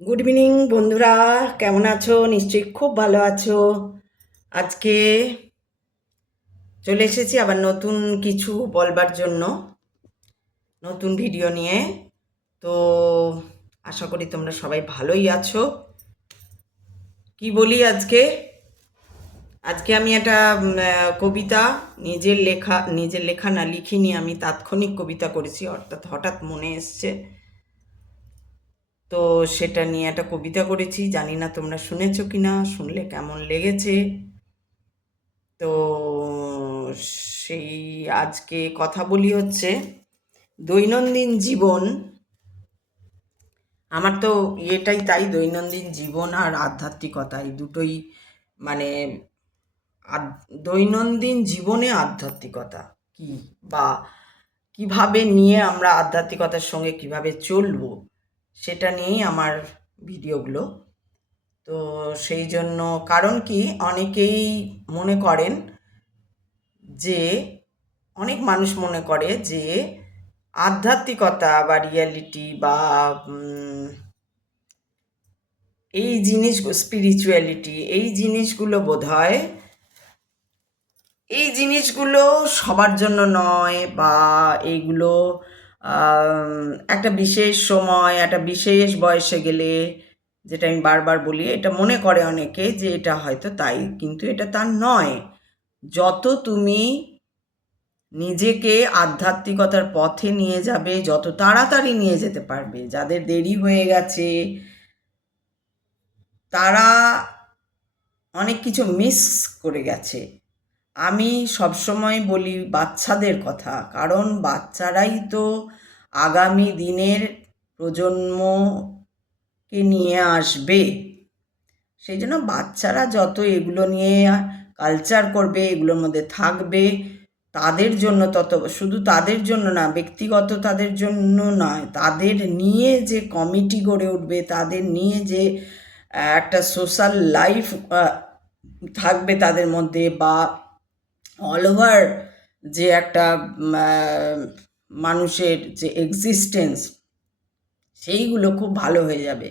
Good evening বন্ধুরা, কেমন আছো? নিশ্চয়ই খুব ভালো আছো। আজকে চলে এসেছি আবার নতুন কিছু বলবার জন্য, নতুন ভিডিও নিয়ে। তো আশা করি তোমরা সবাই ভালোই আছো। কি বলি আজকে? আজকে আমি একটা কবিতা, নিজের লেখা না, লিখিনি আমি, তাৎক্ষণিক কবিতা করেছি, অর্থাৎ হঠাৎ মনে এসছে। তো সেটা নিয়ে একটা কবিতা করেছি, জানি না তোমরা শুনেছো কি না, শুনলে কেমন লেগেছে। তো সেই আজকে কথা বলি হচ্ছে দৈনন্দিন জীবন। আমার তো এটাই তাই, দৈনন্দিন জীবন আর আধ্যাত্মিকতা এই দুটোই, মানে দৈনন্দিন জীবনে আধ্যাত্মিকতা কি, বা কিভাবে নিয়ে আমরা আধ্যাত্মিকতার সঙ্গে কিভাবে চলবো, সেটা নিয়েই আমার ভিডিওগুলো। তো সেই জন্য, কারণ কি, অনেকেই মনে করেন যে, অনেক মানুষ মনে করে যে আধ্যাত্মিকতা বা রিয়ালিটি বা এই জিনিস, স্পিরিচুয়ালিটি, এই জিনিসগুলো বোধহয়, এই জিনিসগুলো সবার জন্য নয়, বা এইগুলো একটা বিশেষ সময়, একটা বিশেষ বয়সে গেলে, যেটা আমি বারবার বলি, এটা মনে করে অনেকে যে এটা হয়তো তাই, কিন্তু এটা তার নয়। যত তুমি নিজেকে আধ্যাত্মিকতার পথে নিয়ে যাবে, যত তাড়াতাড়ি নিয়ে যেতে পারবে, যাদের দেরি হয়ে গেছে তারা অনেক কিছু মিস করে গেছে। আমি সবসময় বলি বাচ্চাদের কথা, কারণ বাচ্চারাই তো আগামী দিনের প্রজন্মকে নিয়ে আসবে। সেই জন্য বাচ্চারা যত এগুলো নিয়ে কালচার করবে, এগুলোর মধ্যে থাকবে, তাদের জন্য তত, শুধু তাদের জন্য না, ব্যক্তিগত তাদের জন্য নয়, তাদের নিয়ে যে কমিটি গড়ে উঠবে, তাদের নিয়ে যে একটা সোশ্যাল লাইফ থাকবে তাদের মধ্যে, বা অল ওভার যে একটা মানুষের যে এক্সিস্টেন্স, সেইগুলো খুব ভালো হয়ে যাবে।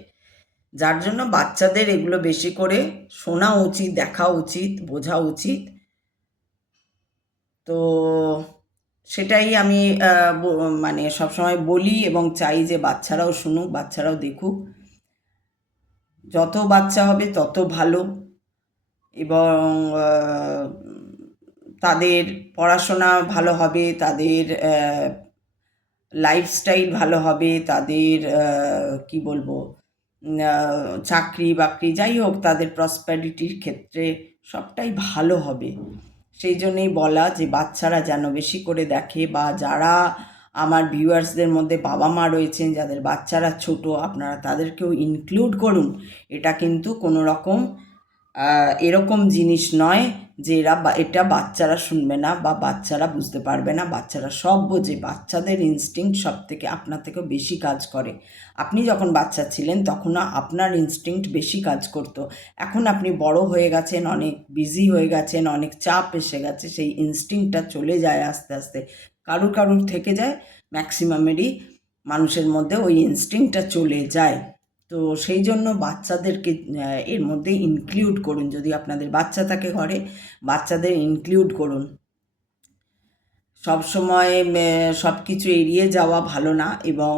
যার জন্য বাচ্চাদের এগুলো বেশি করে শোনা উচিত, দেখা উচিত, বোঝা উচিত। তো সেটাই আমি মানে সবসময় বলি এবং চাই যে বাচ্চারাও শুনুক, বাচ্চারাও দেখুক। যত বাচ্চা হবে তত ভালো, এবং তাদের পড়াশোনা ভালো হবে, তাদের লাইফস্টাইল ভালো হবে, তাদের কি বলবো, চাকরি বাকরি যাই হোক, তাদের প্রসপ্যারিটির ক্ষেত্রে সবটাই ভালো হবে। সেই জন্যেই বলা যে বাচ্চারা যেন বেশি করে দেখে, বা যারা আমার ভিউয়ার্সদের মধ্যে বাবা মা রয়েছেন যাদের বাচ্চারা ছোট, আপনারা তাদেরকেও ইনক্লুড করুন। এটা কিন্তু কোনো রকম এরকম জিনিস নয় যে এটা বাচ্চারা শুনবে না বা বাচ্চারা বুঝতে পারবে না। বাচ্চারা সব বোঝে, বাচ্চাদের ইনস্টিংক্ট সব থেকে আপনার থেকেও বেশি কাজ করে। আপনি যখন বাচ্চা ছিলেন তখন আপনার ইনস্টিংক্ট বেশি কাজ করতো। এখন আপনি বড় হয়ে গেছেন, অনেক বিজি হয়ে গেছেন, অনেক চাপ এসে গেছে, সেই ইনস্টিংক্টটা চলে যায় আস্তে আস্তে। কারুর কারুর থেকে যায়, ম্যাক্সিমামেরই মানুষের মধ্যে ওই ইনস্টিংক্টটা চলে যায়। তো সেই জন্য বাচ্চাদেরকে এর মধ্যে ইনক্লুড করুন। যদি আপনাদের বাচ্চা থাকে ঘরে, বাচ্চাদের ইনক্লুড করুন। সবসময় সব কিছু এড়িয়ে যাওয়া ভালো না, এবং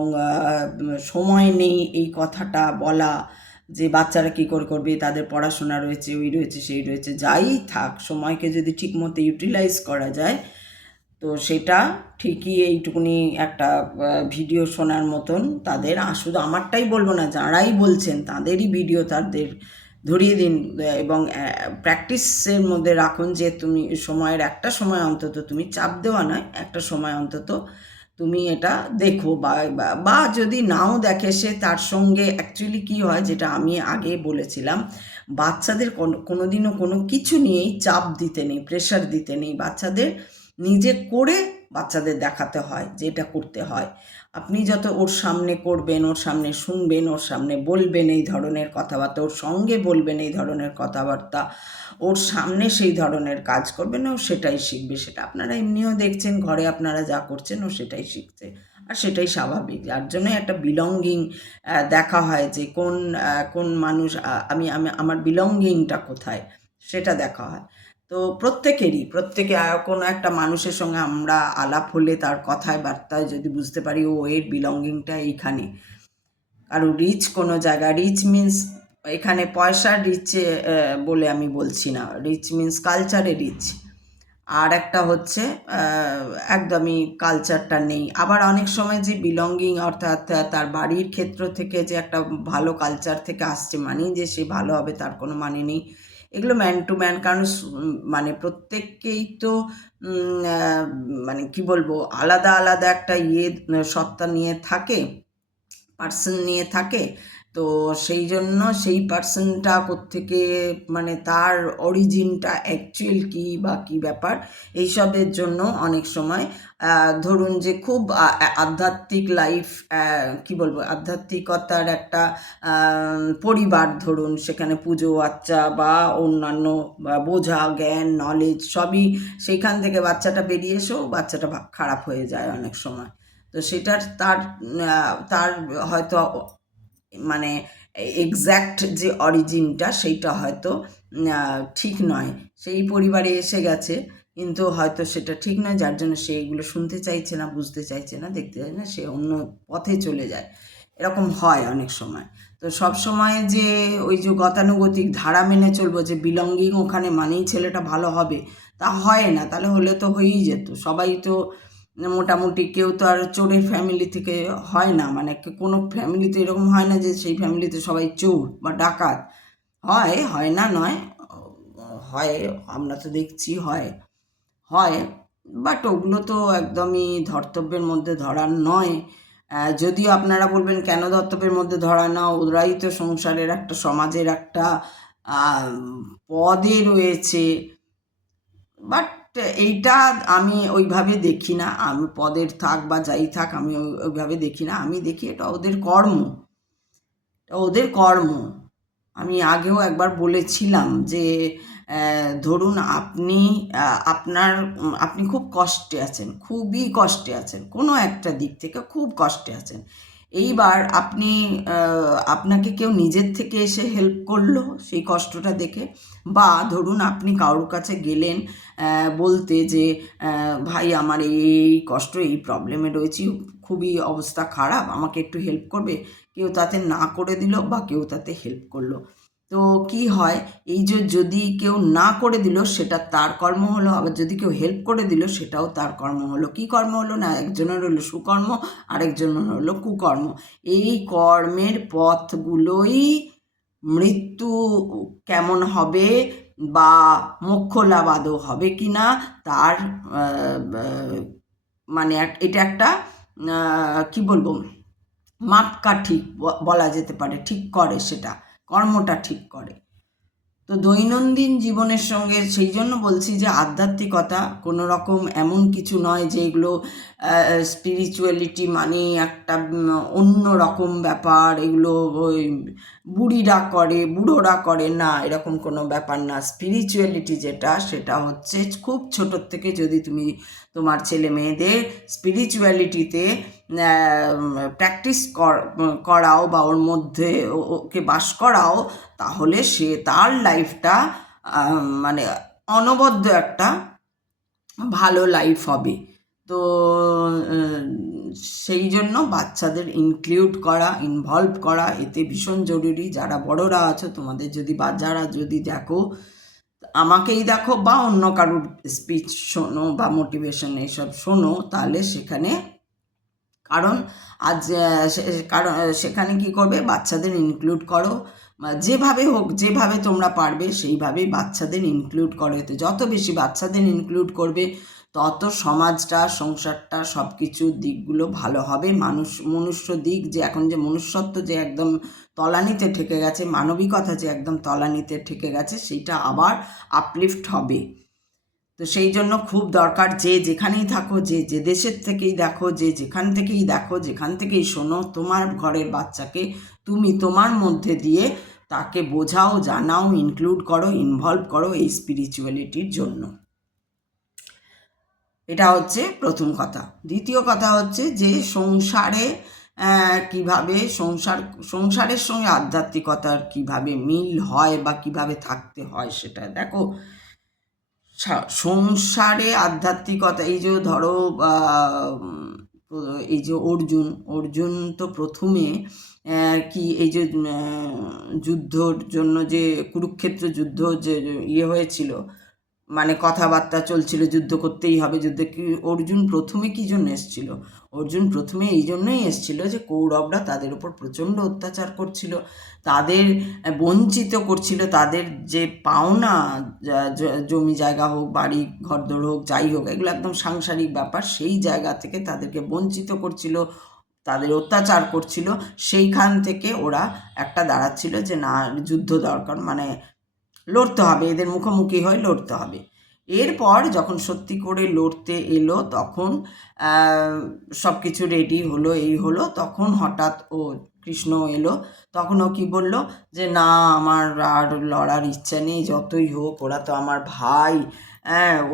সময় নেই এই কথাটা বলা যে বাচ্চারা কী করে করবে, তাদের পড়াশোনা রয়েছে, ওই রয়েছে, সেই রয়েছে, যাই থাক, সময়কে যদি ঠিকমতো ইউটিলাইজ করা যায়, তো সেটা ঠিকই এইটুকুনি একটা ভিডিও শোনার মতন তাদের, শুধু আমারটাই বলবো না, যারাই বলছেন তাদেরই ভিডিও তাদের ধরিয়ে দিন, এবং প্র্যাকটিসের মধ্যে রাখুন যে তুমি সময়ের একটা সময় অন্তত, তুমি চাপ দেওয়া নয়, একটা সময় অন্তত তুমি এটা দেখো, বা যদি নাও দেখে সে, তার সঙ্গে অ্যাকচুয়ালি কী হয়, যেটা আমি আগে বলেছিলাম, বাচ্চাদের কোনো দিনও কোনো কিছু নিয়েই চাপ দিতে নেই, প্রেশার দিতে নেই। বাচ্চাদের নিজে করে বাচ্চাদের দেখাতে হয় যে এটা করতে হয়। আপনি যত ওর সামনে করবেন, ওর সামনে শুনবেন, ওর সামনে বলবেন এই ধরনের কথাবার্তা, ওর সঙ্গে বলবেন এই ধরনের কথাবার্তা, ওর সামনে সেই ধরনের কাজ করবেন, ও সেটাই শিখবে। সেটা আপনারা এমনিও দেখছেন, ঘরে আপনারা যা করছেন ও সেটাই শিখছে। আর সেটাই স্বাভাবিক, যার জন্য একটা বিলঙ্গিং দেখা হয় যে কোন মানুষ, আমি আমি আমার বিলঙ্গিংটা কোথায় সেটা দেখা হয়। তো প্রত্যেকে কোনো একটা মানুষের সঙ্গে আমরা আলাপ হলে তার কথায় বার্তায় যদি বুঝতে পারি ও এর বিলঙ্গিংটা এইখানে, কারো রিচ কোনো জায়গা, রিচ মিন্স এখানে পয়সার রিচে বলে আমি বলছি না, রিচ মিন্স কালচারে রিচ। আর একটা হচ্ছে একদমই কালচারটা নেই। আবার অনেক সময় যে বিলঙ্গিং অর্থাৎ তার বাড়ির ক্ষেত্র থেকে যে একটা ভালো কালচার থেকে আসছে মানেই যে সে ভালো হবে তার কোনো মানে নেই। এগুলো ম্যান টু ম্যান, কারণ মানে প্রত্যেককেই তো মানে কি বলবো, আলাদা আলাদা একটা সত্তা নিয়ে থাকে, পার্সন নিয়ে থাকে। তো সেই জন্য সেই পার্সনটা কোত্থেকে, মানে তার অরিজিনটা অ্যাকচুয়াল কী বা কী ব্যাপার, এইসবের জন্য অনেক সময় ধরুন যে খুব আধ্যাত্মিক লাইফ, কি বলবো, আধ্যাত্মিকতার একটা পরিবার, ধরুন সেখানে পুজো আচ্চা বা অন্যান্য বোঝা জ্ঞান নলেজ সবই, সেইখান থেকে বাচ্চাটা বেরিয়ে এসেও বাচ্চাটা খারাপ হয়ে যায় অনেক সময়। তো সেটার তার হয়তো মানে এক্স্যাক্ট যে অরিজিনটা সেইটা হয়তো ঠিক নয়, সেই পরিবারে এসে গেছে কিন্তু হয়তো সেটা ঠিক নয়, যার জন্য সে এগুলো শুনতে চাইছে না, বুঝতে চাইছে না, দেখতে চাইছে না, সে অন্য পথে চলে যায়। এরকম হয় অনেক সময়। তো সব সময় যে ওই যে গতানুগতিক ধারা মেনে চলবো যে বিলঙ্গিং ওখানে মানেই ছেলেটা ভালো হবে, তা হয় না। তাহলে হলে তো হয়েই যেত, সবাই তো মোটামুটি, কেউ তো আর চোরের ফ্যামিলি থেকে হয় না, মানে কোনো ফ্যামিলিতে এরকম হয় না যে সেই ফ্যামিলিতে সবাই চোর বা ডাকাত। হয় না নয়, হয়, আমরা তো দেখছি হয়, বাট ওগুলো তো একদমই ধর্তব্যের মধ্যে ধরার নয়। যদিও আপনারা বলবেন কেন ধর্তব্যের মধ্যে ধরা না, ওরাই তো সংসারের একটা, সমাজের একটা পদে রয়েছে। বাট এইটা আমি ওইভাবে দেখি না, আমি পদের থাক বা যাই থাক আমি ওইভাবে দেখি না, আমি দেখি এটা ওদের কর্ম। আমি আগেও একবার বলেছিলাম যে ধরুন আপনি খুব কষ্টে আছেন, খুবই কষ্টে আছেন, কোনো একটা দিক থেকে খুব কষ্টে আছেন। এইবার আপনাকে কেউ নিজের থেকে এসে হেল্প করলো সেই কষ্টটা দেখে, বা ধরুন আপনি কারোর কাছে গেলেন বলতে যে ভাই আমার এই কষ্ট, এই প্রবলেমে রয়েছি, খুবই অবস্থা খারাপ, আমাকে একটু হেল্প করবে, কেউ তাতে না করে দিল বা কেউ তাতে হেল্প করলো। তো কি হয়, এই যে যদি কেউ না করে দিল সেটা তার কর্ম হলো, আবার যদি কেউ হেল্প করে দিল সেটাও তার কর্ম হলো। কি কর্ম হলো না, একজনের হলো সুকর্ম, আরেকজনের হলো কুকর্ম। এই কর্মের পথগুলোই মৃত্যু কেমন হবে বা মোক্ষ লাভ আদৌ হবে কি না তার মানে এটা একটা কি বলবো, মাপকাঠি বলা যেতে পারে, ঠিক করে, সেটা কর্মটা ঠিক করে। তো দৈনন্দিন জীবনের সঙ্গে সেই জন্য বলছি যে আধ্যাত্মিকতা কোনো রকম এমন কিছু নয় যে এগুলো স্পিরিচুয়ালিটি মানে একটা অন্য রকম ব্যাপার, এগুলো ওই বুড়োরা করে না, এরকম কোনো ব্যাপার না। স্পিরিচুয়ালিটি যেটা, সেটা হচ্ছে খুব ছোটোর থেকে যদি তুমি তোমার ছেলে মেয়েদের স্পিরিচুয়ালিটিতে প্র্যাকটিস করাও বা ওর মধ্যে ওকে বাস করাও, তাহলে সে তার লাইফটা মানে অনবদ্য একটা ভালো লাইফ হবে। তো সেই জন্য বাচ্চাদের ইনভলভ করা এতে ভীষণ জরুরি। যারা বড়রা আছো, তোমাদের যদি যারা যদি দেখো, আমাকেই দেখো বা অন্য কারুর স্পিচ শোনো বা মোটিভেশন এইসব শোনো, তাহলে সেখানে সেখানে কি করবে, বাচ্চাদের ইনক্লুড করো, যেভাবে হোক, যেভাবে তোমরা পারবে সেইভাবেই বাচ্চাদের ইনক্লুড করো। এতে যত বেশি বাচ্চাদের ইনক্লুড করবে তত সমাজটা, সংসারটা, সব কিছুর দিকগুলো ভালো হবে। মনুষ্য দিক যে এখন যে মনুষ্যত্ব যে একদম তলানিতে ঠেকে গেছে, মানবিকতা যে একদম তলানিতে ঠেকে গেছে, সেইটা আবার আপলিফট হবে। তো সেই জন্য খুব দরকার, যে যেখানেই থাকো, যে দেশের থেকেই দেখো, যেখান থেকেই শোনো, তোমার ঘরের বাচ্চাকে তুমি তোমার মধ্যে দিয়ে তাকে বোঝাও, জানাও, ইনক্লুড করো, ইনভলভ করো এই স্পিরিচুয়ালিটির জন্য। এটা হচ্ছে প্রথম কথা। দ্বিতীয় কথা হচ্ছে যে সংসারে কিভাবে সংসারের সঙ্গে আধ্যাত্মিকতার কিভাবে মিল হয় বা কিভাবে থাকতে হয় সেটা দেখো। সংসারে আধ্যাত্মিকতা, এই যে ধরো এই যে অর্জুন তো প্রথমে কি এই যে যুদ্ধর জন্য যে কুরুক্ষেত্র যুদ্ধ যে হয়েছিল, মানে কথাবার্তা চলছিল যুদ্ধ করতেই হবে, যুদ্ধ কি অর্জুন প্রথমে কী জন্য এসেছিল? অর্জুন প্রথমে এই জন্যই এসেছিল যে কৌরবরা তাদের উপর প্রচণ্ড অত্যাচার করছিল, তাদের বঞ্চিত করছিল, তাদের যে পাওনা জমি জায়গা হোক, বাড়ি ঘরদোর হোক, যাই হোক, এগুলো একদম সাংসারিক ব্যাপার, সেই জায়গা থেকে তাদেরকে বঞ্চিত করছিল, তাদের অত্যাচার করছিল। সেইখান থেকে ওরা একটা দাঁড়াচ্ছিল যে না, যুদ্ধ দরকার, মানে লড়তে হবে, এদের মুখোমুখি হয়ে লড়তে হবে। এরপর যখন সত্যি করে লড়তে এলো, তখন সব কিছু রেডি হলো, এই হলো, তখন হঠাৎ কৃষ্ণ এলো। তখন ও কী বলল যে না, আমার আর লড়ার ইচ্ছা নেই, যতই হোক, ওরা তো আমার ভাই,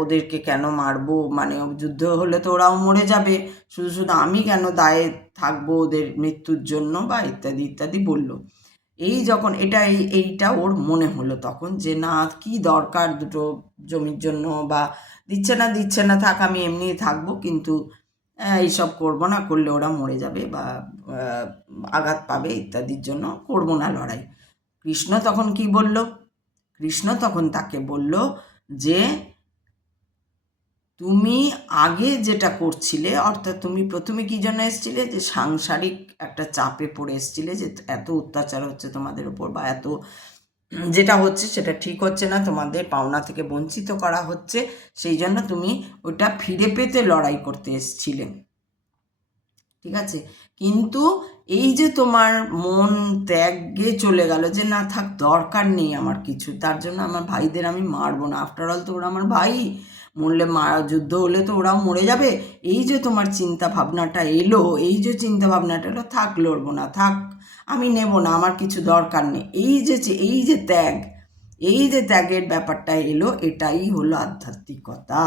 ওদেরকে কেন মারবো, মানে যুদ্ধ হলে তো ওরাও মরে যাবে, শুধু শুধু আমি কেন দায়ে থাকবো ওদের মৃত্যুর জন্য, বা ইত্যাদি ইত্যাদি বলল। এই যখন এইটা ওর মনে হলো তখন যে না, কি দরকার দুটো জমির জন্য, বা দিচ্ছে না থাক, আমি এমনিই থাকবো, কিন্তু এইসব করবো না, করলে ওরা মরে যাবে বা আঘাত পাবে ইত্যাদির জন্য করবো না লড়াই। কৃষ্ণ তখন কি বলল? কৃষ্ণ তখন তাকে বলল যে তুমি আগে যেটা করছিলে, অর্থাৎ তুমি প্রথমে কী জন্য এসেছিলে, যে সাংসারিক একটা চাপে পড়ে এসেছিলে, যে এত অত্যাচার হচ্ছে তোমাদের উপর, বা এত যেটা হচ্ছে সেটা ঠিক হচ্ছে না, তোমাদের পাওনা থেকে বঞ্চিত করা হচ্ছে, সেই জন্য তুমি ওটা ফিরে পেতে লড়াই করতে এসেছিলে, ঠিক আছে? কিন্তু এই যে তোমার মন ত্যাগে চলে গেল, যে না থাক, দরকার নেই আমার কিছু, তার জন্য আমার ভাইদের আমি মারবো না, আফটার অল তো ওরা আমার ভাই, মরলে যুদ্ধ হলে তো ওরাও মরে যাবে, এই যে তোমার চিন্তা ভাবনাটা এলো, থাক, লড়বো না, থাক, আমি নেব না, আমার কিছু দরকার নেই, এই যে ত্যাগের ব্যাপারটা এলো, এটাই হলো আধ্যাত্মিকতা।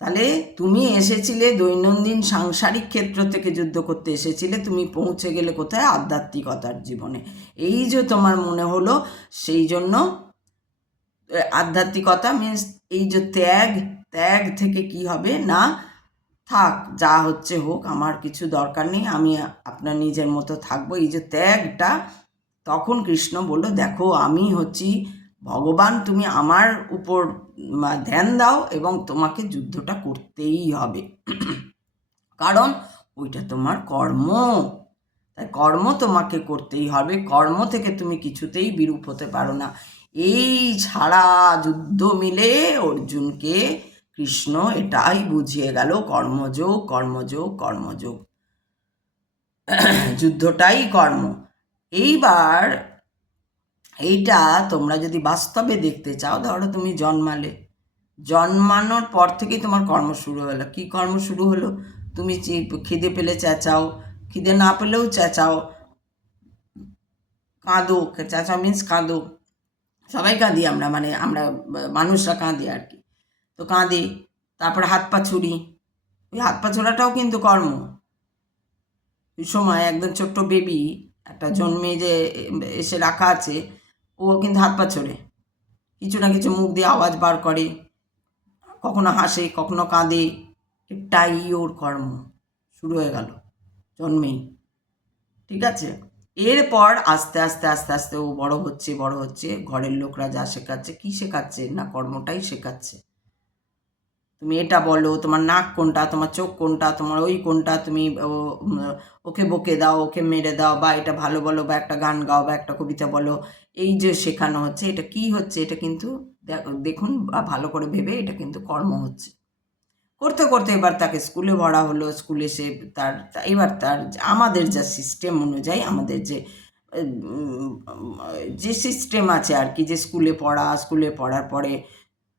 তাহলে তুমি এসেছিলে দৈনন্দিন সাংসারিক ক্ষেত্র থেকে যুদ্ধ করতে এসেছিলে, তুমি পৌঁছে গেলে কোথায়? আধ্যাত্মিকতার জীবনে। এই যে তোমার মনে হলো, সেই জন্য আধ্যাত্মিকতা মিন্স এই যে ত্যাগ থেকে কি হবে না, থাক, যা হচ্ছে হোক, আমার কিছু দরকার নেই, আমি আপনার নিজের মতো থাকবো, এই যে ত্যাগটা। তখন কৃষ্ণ বলল, দেখো আমি হচ্ছি ভগবান, তুমি আমার উপর ধ্যান দাও এবং তোমাকে যুদ্ধটা করতেই হবে, কারণ ওইটা তোমার কর্ম, তাই কর্ম তোমাকে করতেই হবে, কর্ম থেকে তুমি কিছুতেই বিরূপ হতে পারো না। এই ছাড়া যুদ্ধ মিলে অর্জুনকে কৃষ্ণ এটাই বুঝিয়ে গেল, কর্মযোগ, কর্মযোগ, কর্মযোগ, যুদ্ধটাই কর্ম। এইবার এইটা তোমরা যদি বাস্তবে দেখতে চাও, ধরো তুমি জন্মানোর পর থেকেই তোমার কর্ম শুরু হলো। কি কর্ম শুরু হলো? তুমি খিদে পেলে চেঁচাও, খিদে না পেলেও চেঁচাও, কাঁদো, চেঁচাও মিন্স কাঁদো, সবাই কাঁদি আমরা, মানে আমরা মানুষরা কাঁদি আর কি, তো কাঁদে, তারপরে হাত পা ছুরি, ওই হাত পা ছোড়াটাও কিন্তু কর্ম। ওই সময় একদম ছোট্ট বেবি একটা জন্মে যে এসে রাখা আছে, ও কিন্তু হাত পা ছোড়ে, কিছু না কিছু মুখ দিয়ে আওয়াজ বার করে, কখনো হাসে, কখনো কাঁদে, এটাই ওর কর্ম, শুরু হয়ে গেল জন্মেই, ঠিক আছে? এরপর আস্তে আস্তে আস্তে আস্তে ও বড় হচ্ছে, ঘরের লোকরা যা শেখাচ্ছে, কি শেখাচ্ছে না, কর্মটাই শেখাচ্ছে। তুমি এটা বলো, তোমার নাক কোনটা, তোমার চোখ কোনটা, তোমার ওই কোনটা, তুমি ওকে বকে দাও, ওকে মেরে দাও, বা এটা ভালো বলো, বা একটা গান গাও, বা একটা কবিতা বলো, এই যে শেখানো হচ্ছে, এটা কি হচ্ছে? এটা কিন্তু দেখুন ভালো করে ভেবে, এটা কিন্তু কর্ম হচ্ছে। করতে করতে এবার তাকে স্কুলে ভরা হলো, স্কুলে সে এবার তার আমাদের যা সিস্টেম অনুযায়ী, আমাদের যে সিস্টেম আছে আর কি, যে স্কুলে পড়ার পরে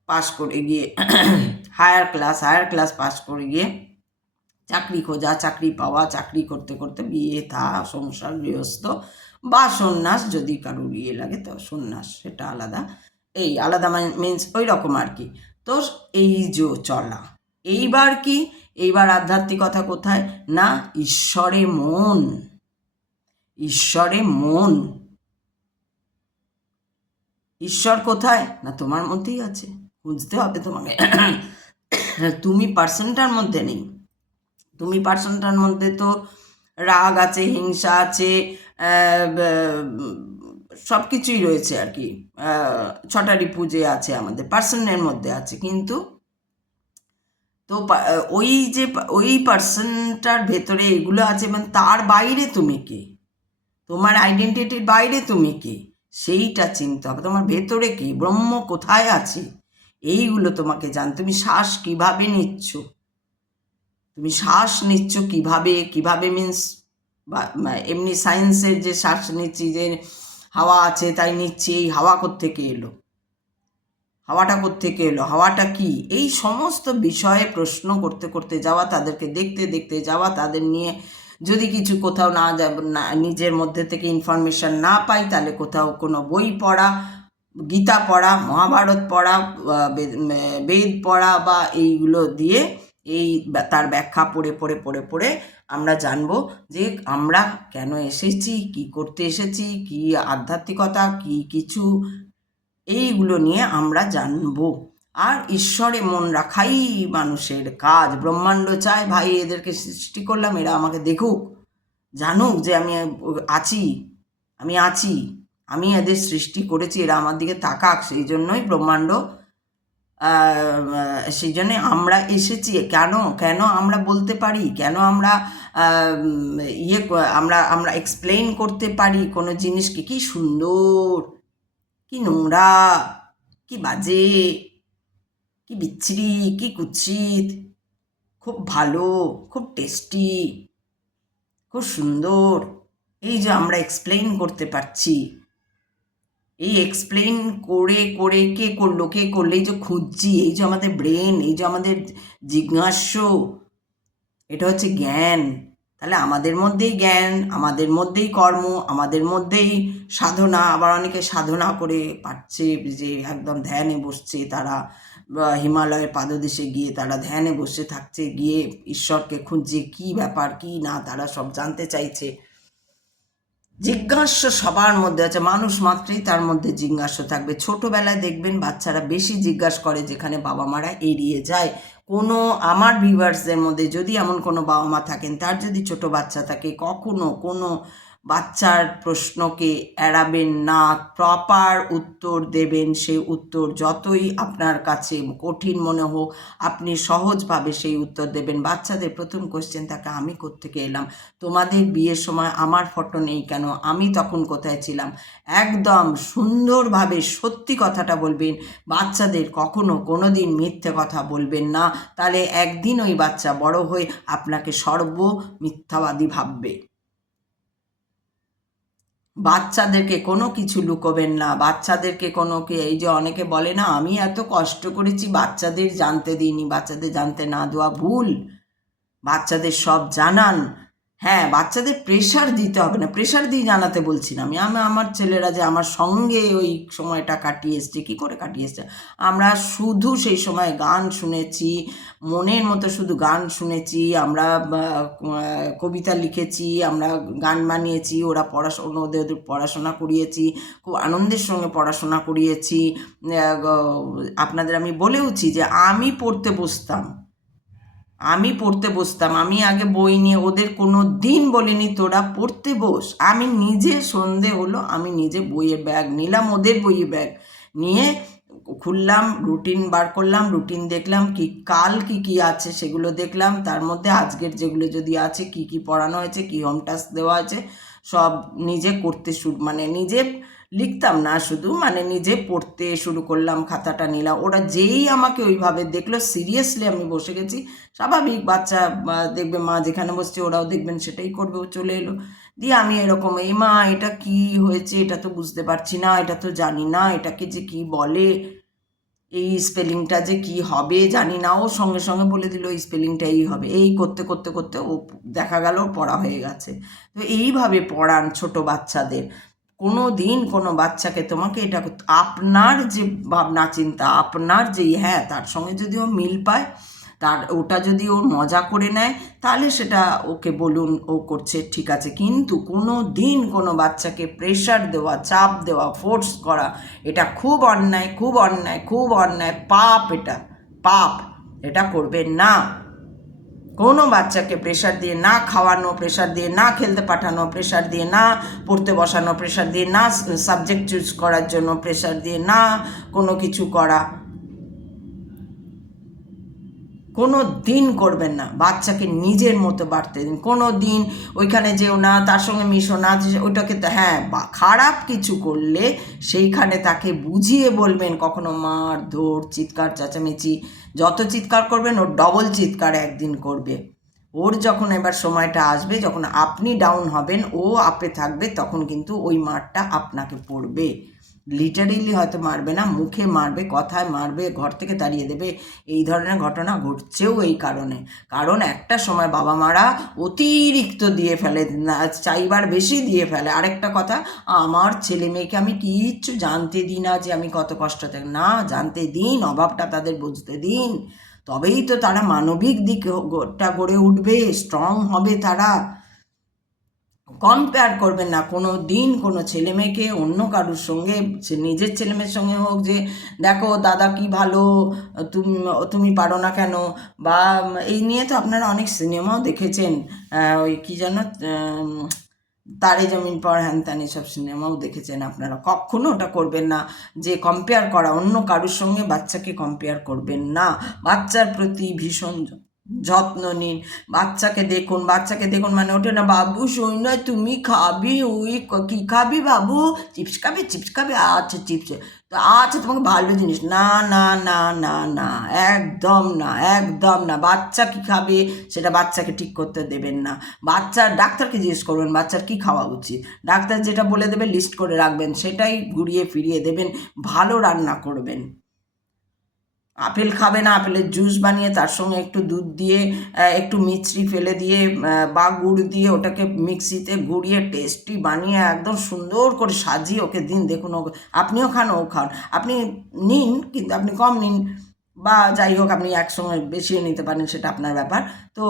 পাস করে গিয়ে হায়ার ক্লাস পাস করে গিয়ে চাকরি খোঁজা, চাকরি পাওয়া, চাকরি করতে করতে বিয়ে থা, সংসার, গৃহস্থ, বা সন্ন্যাস, যদি কারোর লাগে তো সন্ন্যাস, সেটা আলাদা, এই আলাদা মিন্স ওই রকম আর কি। তো এই যে চলা, এইবার কি, এইবার আধ্যাত্মিকতা কোথায় না, ঈশ্বরে মন, ঈশ্বরে মন। ঈশ্বর কোথায় না তোমার মধ্যেই আছে, বুঝতে হবে তোমাকে। তুমি পার্সনটার মধ্যে নেই, তুমি পার্সনটার মধ্যে তো রাগ আছে, হিংসা আছে, সব কিছুই রয়েছে আর কি, ছটারি পুজে আছে, আমাদের পার্সনের মধ্যে আছে। কিন্তু তো ওই পার্সনটার ভেতরে এগুলো আছে, মানে তার বাইরে তুমি কে, তোমার আইডেন্টিটির বাইরে তুমি কে, সেইটা চিনতে হবে। তোমার ভেতরে কি, ব্রহ্ম কোথায় আছে, এইগুলো তোমাকে তুমি শ্বাস কিভাবে নিচ্ছ, তুমি শ্বাস নিচ্ছ কিভাবে, কিভাবে মিন্স এমনি সায়েন্সের যে শ্বাস নিচ্ছি, যে হাওয়া আছে তাই নিচ্ছি, এই হাওয়া কোত্থেকে এলো, হাওয়াটা কোত্থেকে এলো, হাওয়াটা কি, এই সমস্ত বিষয়ে প্রশ্ন করতে করতে যাওয়া, তাদেরকে দেখতে দেখতে যাওয়া, তাদের নিয়ে যদি কিছু কোথাও না নিজের মধ্যে থেকে ইনফরমেশন না পাই, তাহলে কোথাও কোনো বই পড়া, গীতা পড়া, মহাভারত পড়া, বেদ পড়া, বা এইগুলো দিয়ে এই তার ব্যাখ্যা পড়ে পড়ে পড়ে পড়ে আমরা জানবো যে আমরা কেন এসেছি, কি করতে এসেছি, কি আধ্যাত্মিকতা, কি কিছু, এইগুলো নিয়ে আমরা জানবো। আর ঈশ্বরে মন রাখাই মানুষের কাজ। ব্রহ্মাণ্ড চায় ভাই এদেরকে সৃষ্টি করলাম, এরা আমাকে দেখুক, জানুক যে আমি আছি, আমি আছি, আমি এদের সৃষ্টি করেছি, এরা আমার দিকে তাকাক। সেই জন্যই ব্রহ্মাণ্ড, সেই জন্যে আমরা এসেছি। কেন কেন আমরা বলতে পারি, কেন আমরা আমরা আমরা এক্সপ্লেইন করতে পারি কোনো জিনিসকে, কি সুন্দর, কি নোংরা, কি বাজে, কি বিচ্ছিরি, কি কুৎসিত, খুব ভালো, খুব টেস্টি, খুব সুন্দর, এই যে আমরা এক্সপ্লেইন করতে পারছি। এই এক্সপ্লেইন করে করে কে করলো, কে করলে, এই যে খুঁজছি, এই যে আমাদের ব্রেন, এই যে আমাদের জিজ্ঞাস্য, এটা হচ্ছে জ্ঞান। তাহলে আমাদের মধ্যেই জ্ঞান, আমাদের মধ্যেই কর্ম, আমাদের মধ্যেই সাধনা। আবার অনেকে সাধনা করে পাচ্ছে, যে একদম ধ্যানে বসছে তারা, হিমালয়ের পাদদেশে গিয়ে তারা ধ্যানে বসে থাকছে, গিয়ে ঈশ্বরকে খুঁজছে, কি ব্যাপার কি না, তারা সব জানতে চাইছে। জিজ্ঞাস্য সবার মধ্যে আছে, মানুষ মাত্রই তার মধ্যে জিজ্ঞাস্য থাকবে। ছোটোবেলায় দেখবেন বাচ্চারা বেশি জিজ্ঞাসা করে, যেখানে বাবা মারা এড়িয়ে যায়। কোনো আমার ভিউয়ার্সদের মধ্যে যদি এমন কোনো বাবা মা থাকেন, তার যদি ছোট বাচ্চা থাকে, কখনো কোনো বাচ্চার প্রশ্নকে এড়াবেন না, প্রপার উত্তর দেবেন। সেই উত্তর যতই আপনার কাছে কঠিন মনে হোক, আপনি সহজভাবে সেই উত্তর দেবেন। বাচ্চাদের প্রথম কোশ্চেন থাকে, আমি কোত্থেকে এলাম, তোমাদের বিয়ের সময় আমার ফটো নেই কেন, আমি তখন কোথায় ছিলাম। একদম সুন্দরভাবে সত্যি কথাটা বলবেন। বাচ্চাদের কখনো কোনো দিন মিথ্যে কথা বলবেন না, তাহলে একদিন ওই বাচ্চা বড় হয়ে আপনাকে মিথ্যাবাদী ভাববে। বাচ্চাদেরকে কোনো কিছু লুকোবেন না, বাচ্চাদেরকে এই যে অনেকে বলে না আমি এত কষ্ট করেছি বাচ্চাদের জানতে দিইনি, বাচ্চাদের জানতে না দেওয়া ভুল। বাচ্চাদের সব জানান। হ্যাঁ, বাচ্চাদের প্রেশার দিতে হবে না, প্রেশার দিয়ে জানাতে বলছি না আমি। আমার ছেলেরা যে আমার সঙ্গে ওই সময়টা কাটিয়ে এসছে, কী করে কাটিয়ে এসছে, আমরা শুধু সেই সময় গান শুনেছি, মনের মতো শুধু গান শুনেছি, আমরা কবিতা লিখেছি, আমরা গান বানিয়েছি, ওরা ওদের পড়াশোনা করিয়েছি, খুব আনন্দের সঙ্গে পড়াশোনা করিয়েছি। আপনাদের আমি বলেওছি যে আমি পড়তে বসতাম, আমি আগে বই নিয়ে, ওদের কোনো দিন বলিনি তোরা পড়তে বস। আমি নিজে সন্ধে হলো, আমি নিজে বইয়ের ব্যাগ নিলাম, ওদের বইয়ের ব্যাগ নিয়ে খুললাম, রুটিন বার করলাম, রুটিন দেখলাম, কি কাল কি কি আছে সেগুলো দেখলাম, তার মধ্যে আজকের যেগুলো যদি আছে, কি কি পড়ানো হয়েছে, কি হোম টাস্ক দেওয়া আছে, সব নিজে করতে নিজে লিখতাম না শুধু, নিজে পড়তে শুরু করলাম, খাতাটা নিলাম। ওরা যেই আমাকে ওইভাবে দেখলো, সিরিয়াসলি আমি বসে গেছি, স্বাভাবিক বাচ্চা দেখবে মা যেখানে বসছে ওরাও দেখবেন সেটাই করবে, ও চলে এলো। দিয়ে আমি এরকম, এই মা এটা কি হয়েছে, এটা তো বুঝতে পারছি না, এটা তো জানি না, এটাকে যে কি বলে, এই স্পেলিংটা যে কি হবে জানি না, ও সঙ্গে সঙ্গে বলে দিল এই স্পেলিংটা এই হবে। এই করতে করতে করতে ও দেখা গেল পড়া হয়ে গেছে। তো এইভাবে পড়ান ছোট বাচ্চাদের। কোনো দিন কোনো বাচ্চাকে তোমাকে এটা আপনার যে ভাবনা চিন্তা, আপনার যে হ্যাঁ তার সঙ্গে যদি ও মিল পায়, তার ওটা যদি ও মজা করে নেয়, তাহলে সেটা ওকে বলুন, ও করছে ঠিক আছে। কিন্তু কোনো দিন কোনো বাচ্চাকে প্রেশার দেওয়া, চাপ দেওয়া, ফোর্স করা, এটা খুব অন্যায়, খুব অন্যায়, খুব অন্যায়, পাপ, এটা পাপ, এটা করবেন না। কোনো বাচ্চাকে প্রেশার দিয়ে না খাওয়ানো, প্রেশার দিয়ে না খেলতে পাঠানো, প্রেশার দিয়ে না পড়তে বসানো, প্রেশার দিয়ে না সাবজেক্ট চুজ করার জন্য, প্রেশার দিয়ে না কোনো কিছু করা, কোনো দিন করবেন না। বাচ্চাকে নিজের মতো বাড়তে দিন। কোনো দিন ওইখানে যেও না, তার সঙ্গে মিশো না, ওইটাকে হ্যাঁ খারাপ কিছু করলে সেইখানে তাকে বুঝিয়ে বলবেন। কখনো মার ধর, চিৎকার চেঁচামেচি, যত চিৎকার করবেন ওর ডবল চিৎকার একদিন করবে। ওর যখন এবার সময়টা আসবে, যখন আপনি ডাউন হবেন, ও আপে থাকবে, তখন কিন্তু ওই মারটা আপনাকে পড়বে। লিটারেলি হয়তো মারবে না, মুখে মারবে, কথায় মারবে, ঘর থেকে তাড়িয়ে দেবে। এই ধরনের ঘটনা ঘটছেও এই কারণে। কারণ একটা সময় বাবা মারা অতিরিক্ত দিয়ে ফেলে, চাইবার বেশি দিয়ে ফেলে। আরেকটা কথা, আমার ছেলে মেয়েকে আমি কিচ্ছু জানতে দিই না যে আমি কত কষ্ট থাকি, না, জানতে দিন, অভাবটা তাদের বুঝতে দিন, তবেই তো তারা মানবিক দিকটা গড়ে উঠবে, স্ট্রং হবে তারা। কম্পেয়ার করবেন না কোনো দিন কোনো ছেলে মেয়েকে অন্য কারোর সঙ্গে, সে নিজের ছেলে মেয়ের সঙ্গে হোক, যে দেখো দাদা কি ভালো, তুমি তুমি পারো না কেন, বা এই নিয়ে তো আপনারা অনেক সিনেমাও দেখেছেন, ওই কী যেন তারে জমিন পর হ্যান ত্যান, এসব সিনেমাও দেখেছেন আপনারা। কখনো ওটা করবেন না, যে কম্পেয়ার করা, অন্য কারোর সঙ্গে বাচ্চাকে কম্পেয়ার করবেন না। বাচ্চার প্রতি ভীষণ যত্ন নিন। বাচ্চাকে দেখুন মানে ওঠে না, বাবু শোন না, তুমি খাবি, ওই কী খাবি বাবু, চিপস খাবি, আচ্ছা চিপস, তো আচ্ছা তোমাকে ভালো জিনিস, না না না না না, একদম না, একদম না। বাচ্চা কী খাবে সেটা বাচ্চাকে ঠিক করতে দেবেন না। ডাক্তারকে জিজ্ঞেস করবেন বাচ্চার কী খাওয়া উচিত, ডাক্তার যেটা বলে দেবে লিস্ট করে রাখবেন, সেটাই ঘুরিয়ে ফিরিয়ে দেবেন। ভালো রান্না করবেন। আপেল খাবে না, আপেলের জুস বানিয়ে তার সঙ্গে একটু দুধ দিয়ে, একটু মিছরি ফেলে দিয়ে বা গুড় দিয়ে ওটাকে মিক্সিতে গুঁড়িয়ে টেস্টি বানিয়ে একদম সুন্দর করে সাজিয়ে ওকে দিন। দেখুন ওকে, আপনিও খান ও খান, আপনি নিন কিন্তু আপনি কম নিন, বা যাই হোক আপনি একসঙ্গে বেশিও নিতে পারেন, সেটা আপনার ব্যাপার। তো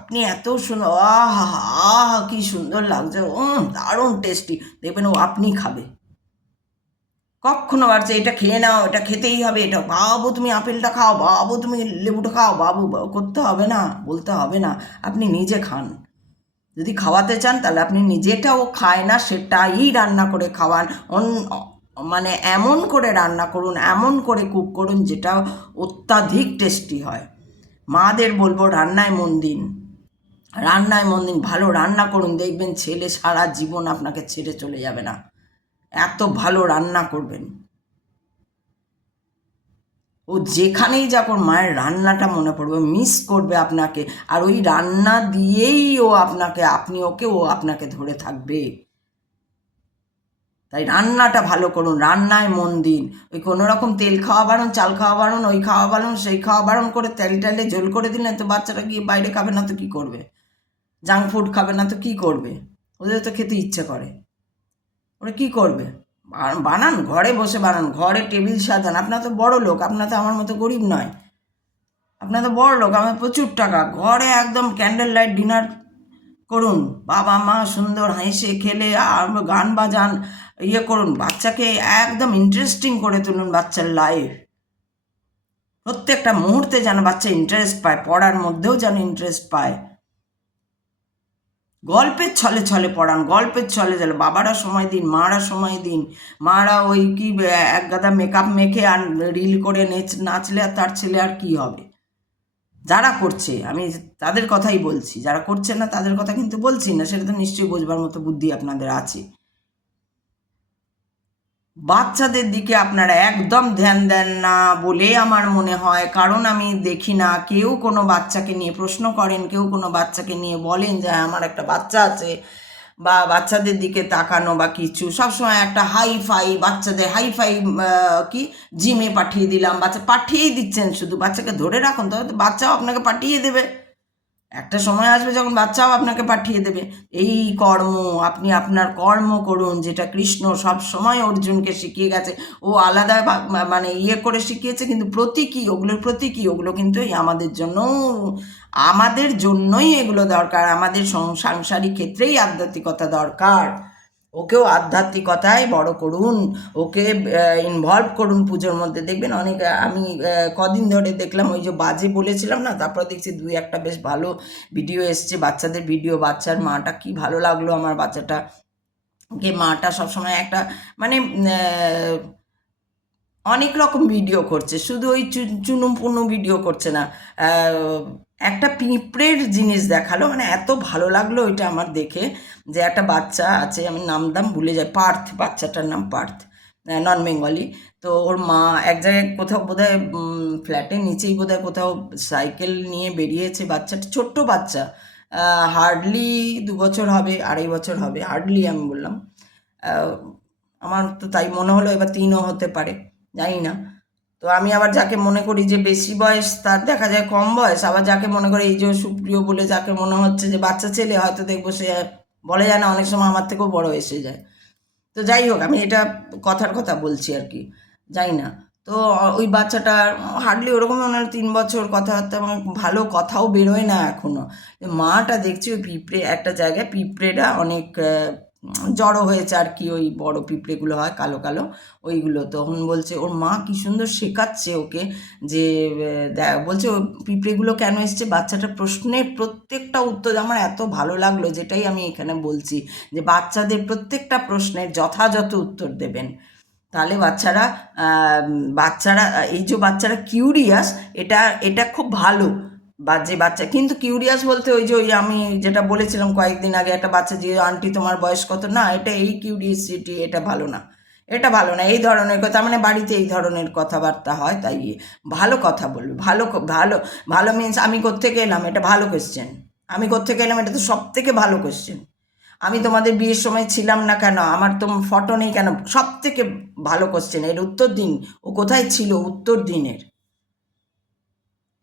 আপনি এত সুন্দর, আহ কি সুন্দর লাগছে, দারুণ টেস্টি, দেখবেন ও আপনি খাবে। কখনো বাড়ছে এটা খেয়ে নাও, এটা খেতেই হবে, এটা বাবু তুমি আপেলটা খাও, বাবু তুমি লেবুটা খাও, বাবু করতে হবে না, বলতে হবে না, আপনি নিজে খান। যদি খাওয়াতে চান তাহলে আপনি নিজেটাও খায় না সেটাই রান্না করে খাওয়ান। মানে এমন করে রান্না করুন, এমন করে কুক করুন যেটা অত্যাধিক টেস্টি হয়। মাদের বলবো রান্নায় মন দিন, রান্নায় মন দিন, ভালো রান্না করুন, দেখবেন ছেলে সারা জীবন আপনাকে ছেড়ে চলে যাবে না, এত ভালো রান্না করবেন। ও যেখানেই যাক ওর মায়ের রান্নাটা মনে পড়বে, মিস করবে আপনাকে, আর ওই রান্না দিয়েই ও আপনাকে, আপনি ওকে, ও আপনাকে ধরে থাকবে। তাই রান্নাটা ভালো করুন, রান্নায় মন দিন। ওই কোনো রকম তেল খাওয়া বারণ, চাল খাওয়া বারণ, ওই খাওয়া বারণ, সেই খাওয়া বারণ করে তেল টেলে ঝোল করে দিলেন, তো বাচ্চাটা গিয়ে বাইরে খাবে না তো কী করবে, জাঙ্ক ফুড খাবে না তো কী করবে, ওদের তো খেতে ইচ্ছে করে, ওরা কী করবে। বানান, ঘরে বসে বানান, ঘরে টেবিল সাজান। আপনার তো বড় লোক, আপনার তো আমার মতো গরিব নয়, আপনার তো বড় লোক, আমার প্রচুর টাকা। ঘরে একদম ক্যান্ডেল লাইট ডিনার করুন, বাবা মা সুন্দর হেসে খেলে আর গান বাজান, ইয়ে করুন, বাচ্চাকে একদম ইন্টারেস্টিং করে তুলুন। বাচ্চার লাইফ প্রত্যেকটা মুহূর্তে যেন বাচ্চা ইন্টারেস্ট পায়, পড়ার মধ্যেও যেন ইন্টারেস্ট পায়। গল্পের ছলে ছলে পড়ান, গল্পের ছলে ছলে, বাবারা সময় দিন, মারা সময় দিন। মারা ওই কি এক গাদা মেকআপ মেখে আর রিল করে নাচলে আর তার ছেলে আর কি হবে। যারা করছে আমি তাদের কথাই বলছি, যারা করছে না তাদের কথা কিন্তু বলছি না, সেটা তো নিশ্চয়ই বোঝবার মতো বুদ্ধি আপনাদের আছে। বাচ্চাদের দিকে আপনারা একদম ধ্যান দেন না বলে আমার মনে হয়, কারণ আমি দেখি না কেউ কোনো বাচ্চাকে নিয়ে প্রশ্ন করেন, কেউ কোনো বাচ্চাকে নিয়ে বলেন যে আমার একটা বাচ্চা আছে, বা বাচ্চাদের দিকে তাকানো বা কিছু। সবসময় একটা হাইফাই বাচ্চাদের, হাইফাই কি জিমে পাঠিয়ে দিলাম, বাচ্চা পাঠিয়েই দিচ্ছেন, শুধু বাচ্চাকে ধরে রাখুন, তবে তো বাচ্চাও আপনাকে পাঠিয়ে দেবে। একটা সময় আসবে যখন বাচ্চাও আপনাকে পাঠিয়ে দেবে। এই কর্ম, আপনি আপনার কর্ম করুন, যেটা কৃষ্ণ সব সময় অর্জুনকে শিখিয়ে গেছে। ও আলাদা মানে ইয়ে করে শিখিয়েছে, কিন্তু প্রতীকী, ওগুলোর প্রতীকী, ওগুলো কিন্তু এই আমাদের জন্যই এগুলো দরকার। আমাদের সাংসারিক ক্ষেত্রেই আধ্যাত্মিকতা দরকার। ওকেও আধ্যাত্মিকতায় বড় করুন, ওকে ইনভলভ করুন পুজোর মধ্যে। দেখবেন অনেক, আমি কদিন ধরে দেখলাম ওই যে বাজে বলেছিলাম না, তারপর দেখছি দুই একটা বেশ ভালো ভিডিও এসছে, বাচ্চাদের ভিডিও। বাচ্চার মাটা কি ভালো লাগলো আমার, বাচ্চাটা কে মাটা সবসময় একটা মানে অনেক রকম ভিডিও করছে, শুধু ওই চুনুপুনু ভিডিও করছে না। একটা পিঁপড়ের জিনিস দেখালো, মানে এত ভালো লাগলো ওইটা আমার দেখে, যে একটা বাচ্চা আছে, আমি নাম দাম ভুলে যাই, পার্থ, বাচ্চাটার নাম পার্থ, নন বেঙ্গলি। তো ওর মা এক জায়গায় কোথাও বোধহয় ফ্ল্যাটের নিচেই বোধহয় কোথাও সাইকেল নিয়ে বেরিয়েছে, বাচ্চাটা ছোট্ট বাচ্চা, হার্ডলি 2 বছর হবে, 2.5 বছর হবে, হার্ডলি আমি বললাম। আমার তো তাই মনে হলো, এবার 3ও হতে পারে, জানি না। তো আমি আবার যাকে মনে করি যে বেশি বয়স, তার দেখা যায় কম বয়স, আবার যাকে মনে করি এই যে সুপ্রিয় বলে যাকে মনে হচ্ছে যে বাচ্চা ছেলে, হয়তো দেখবো সে বলে যায় না, অনেক সময় আমার থেকেও বড় এসে যায়। তো যাই হোক, আমি এটা কথার কথা বলছি আর কি, যাই না। তো ওই বাচ্চাটার হার্ডলি ওরকম মনে হয় 3 বছর, কথাবার্তা এবং ভালো কথাও বেরোয় না এখনও। মাটা দেখছি ওই পিঁপড়ে একটা জায়গায়, পিঁপড়েরা অনেক জড়ো হয়েছে আর কি, ওই বড় পিঁপড়েগুলো হয় কালো কালো ওইগুলো। তখন বলছে ওর মা কি সুন্দর শেখাচ্ছে ওকে, যে বলছে ও পিঁপড়েগুলো কেন এসছে, বাচ্চাটার প্রশ্নের প্রত্যেকটা উত্তর আমার এত ভালো লাগলো, যেটাই আমি এখানে বলছি, যে বাচ্চাদের প্রত্যেকটা প্রশ্নের যথাযথ উত্তর দেবেন, তাহলে বাচ্চারা এই যে বাচ্চারা কিউরিয়াস, এটা এটা খুব ভালো। বা যে বাচ্চা কিন্তু কিউরিয়াস বলতে ওই যে ওই আমি যেটা বলেছিলাম কয়েকদিন আগে, একটা বাচ্চা যে আন্টি তোমার বয়স কত, না, এটা এই কিউরিয়াসিটি, এটা ভালো না, এটা ভালো না। এই ধরনের কথা, মানে বাড়িতে এই ধরনের কথাবার্তা হয়, তাই ভালো কথা বলবে, ভালো ভালো ভালো মিন্স আমি কোত্থেকে এলাম, এটা ভালো কোয়েশ্চেন, আমি কোত্থেকে এলাম, এটা তো সব থেকে ভালো কোয়েশ্চেন। আমি তোমাদের বিয়ের সময় ছিলাম না কেন, আমার তো ফটো নেই কেন, সব থেকে ভালো কোশ্চেন, এর উত্তর দিন। ও কোথায় ছিল, উত্তর দিনের,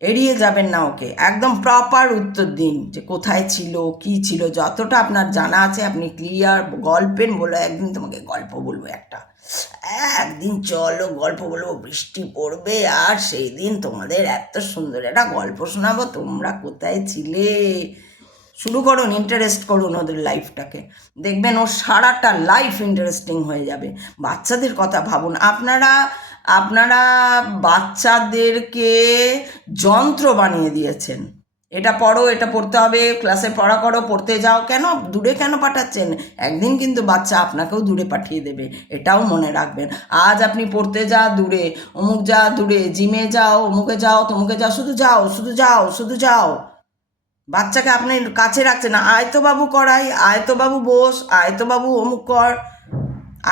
এড়িয়ে যাবেন না ওকে, একদম প্রপার উত্তর দিন, যে কোথায় ছিল, কি ছিল, যতটা আপনার জানা আছে আপনি ক্লিয়ার। গল্পের বলো, একদিন তোমাকে গল্প বলবো একটা, একদিন চলো গল্প বলবো, বৃষ্টি পড়বে, আর সেই দিন তোমাদের এত সুন্দর একটা গল্প শোনাবো, তোমরা কোথায় ছিলে। শুরু করুন, ইন্টারেস্ট করুন ওদের লাইফটাকে, দেখবেন ওর সারাটা লাইফ ইন্টারেস্টিং হয়ে যাবে। বাচ্চাদের কথা ভাবুন, আপনারা আপনারা বাচ্চাদেরকে যন্ত্র বানিয়ে দিয়েছেন, এটা পড়ো, এটা পড়তে হবে, ক্লাসে পড়া করো, পড়তে যাও, কেন দূরে কেন পাঠাচ্ছেন? একদিন কিন্তু বাচ্চা আপনাকেও দূরে পাঠিয়ে দেবে, এটাও মনে রাখবেন। আজ আপনি পড়তে যা দূরে, অমুক যা দূরে, জিমে যাও, অমুকে যাও, তমুকে যাও, শুধু যাও, শুধু যাও, শুধু যাও। বাচ্চাকে আপনি কাছে রাখছেন না, আয় তো বাবু করাই, আয় তো বাবু বস, আয় তো বাবু অমুক কর,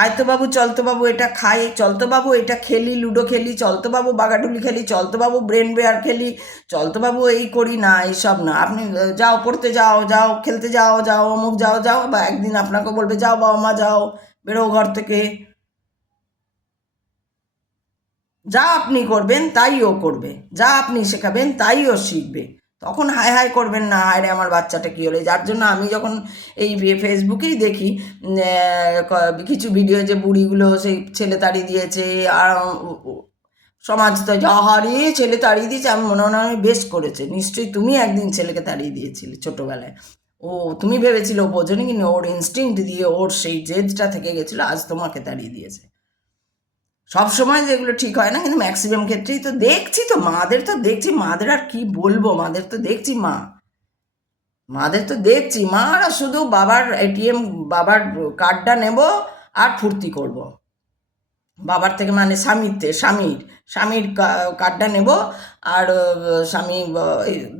আয় তো বাবু চল তো বাবু এটা খাই, চল তো বাবু এটা খেলি, লুডো খেলি, চল তো বাবু বাগাডুলি খেলি, চল তো বাবু ব্রেন বেয়ার খেলি, চল তো বাবু এই করি, না এইসব না। আপনি যাও পড়তে যাও, যাও খেলতে যাও, যাও অমুক যাও, যাও, বা একদিন আপনাকে বলবে যাও বাবা মা যাও, বেরো ঘর থেকে। যা আপনি করবেন তাই ও করবে, যা আপনি শেখাবেন তাই ও শিখবে। তখন হাই হাই করবেন না, হায় রে আমার বাচ্চাটা কী হলো। যার জন্য আমি যখন এই ফেসবুকেই দেখি কিছু ভিডিও, যে বুড়িগুলো সেই ছেলে তাড়িয়ে দিয়েছে, আর সমাজ তো যাহারে ছেলে তাড়িয়ে দিয়েছে, আমি মনে মনে হয় বেশ করেছে, নিশ্চয়ই তুমি একদিন ছেলেকে তাড়িয়ে দিয়েছিলে ছোটোবেলায়, ও তুমি ভেবেছিল ও বোঝেনি, কিন্তু ওর ইনস্টিংক্ট দিয়ে ওর সেই জেদটা থেকে গেছিলো, আজ তোমাকে তাড়িয়ে দিয়েছে। সব সময় যেগুলো ঠিক হয় না, কিন্তু ম্যাক্সিমাম ক্ষেত্রেই তো দেখছি, তো মাদের তো দেখছি, মাদের আর কি বলবো, মাদের তো দেখছি, মাদের তো দেখছি, মারা শুধু বাবার এটিএম, বাবার কার্ডটা নেব আর ফুর্তি করব, বাবার থেকে মানে স্বামীর কার্ডটা নেব, আর স্বামী